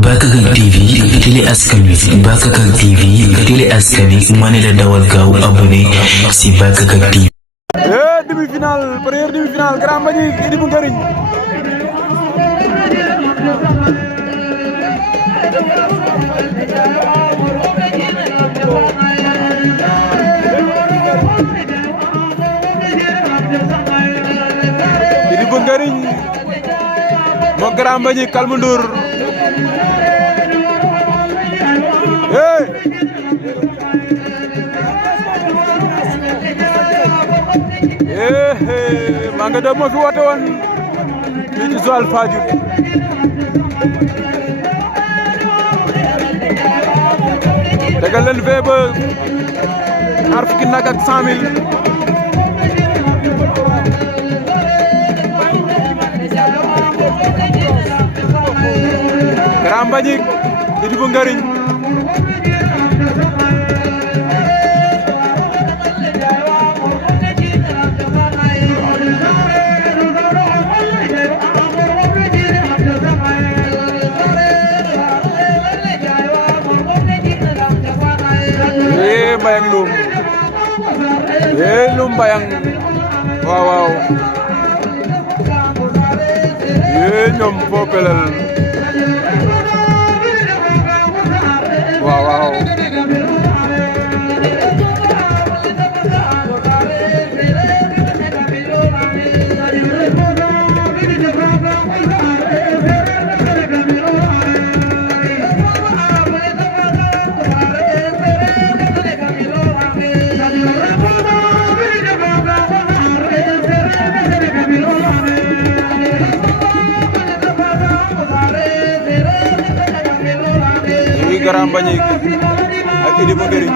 Bakakak TV télé askan wi Bakakak TV télé askan wi ma ne la dawal gaaw abonné si Bakakak TV. Demi-finale, première demi-finale, Grand Mbagnick Idy bu Ngëriñ. Idy bu Ngëriñ moo Grand Mbagnick Calme Ndour. Manga Dóob moo fi woote woon fii ci Joal Fadiouth. tegal leen fee ba ñaar fukki nag ak 100 000. Grand Mbagnick Idy bu Ngëriñ. Mbayang Loum Loum Mbayang waaw waaw ñoom foo pelal waaw waaw Grand Mbagnick ak Idy bu Ngëriñ.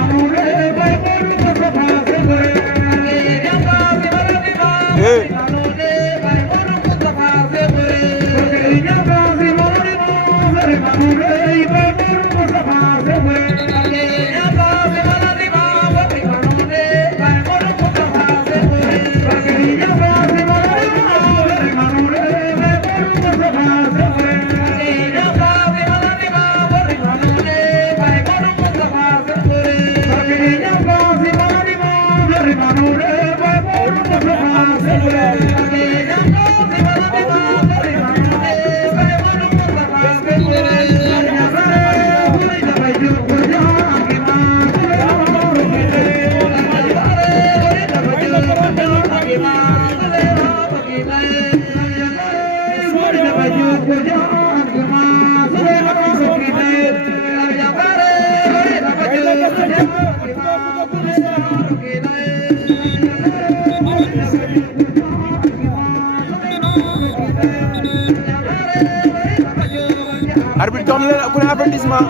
arbitre jox na leen ku ne avertissement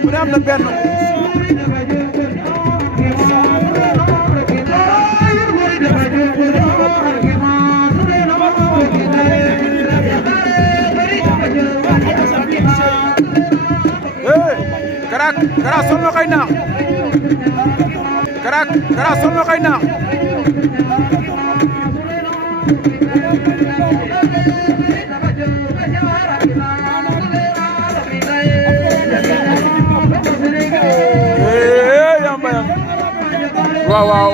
ku ne am na benn. Kara sonn na koy naax Kara sonn na koy naax. waaw waaw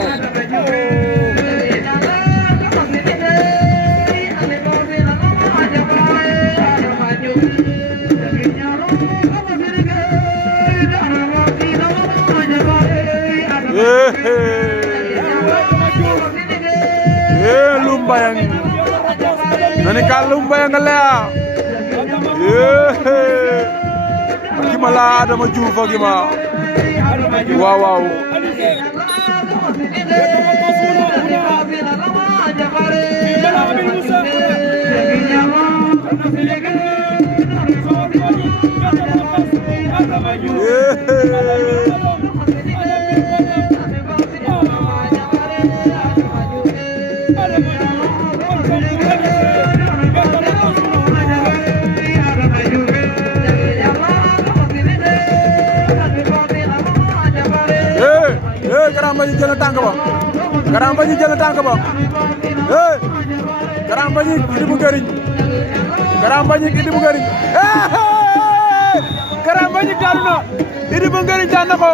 Loum Mbayang nani ka Loum Mbayang a leya gima la Adama Diouf a gima waaw waaw Grand Mbagnick jël na tànk ba Grand Mbagnick jël na tànk ba Grand Mbagnick Idy bu Ngëriñ Grand Mbagnick Idy bu Ngëriñ Kara Mbagnick daanu na Idy bu Ngëriñ daan na ko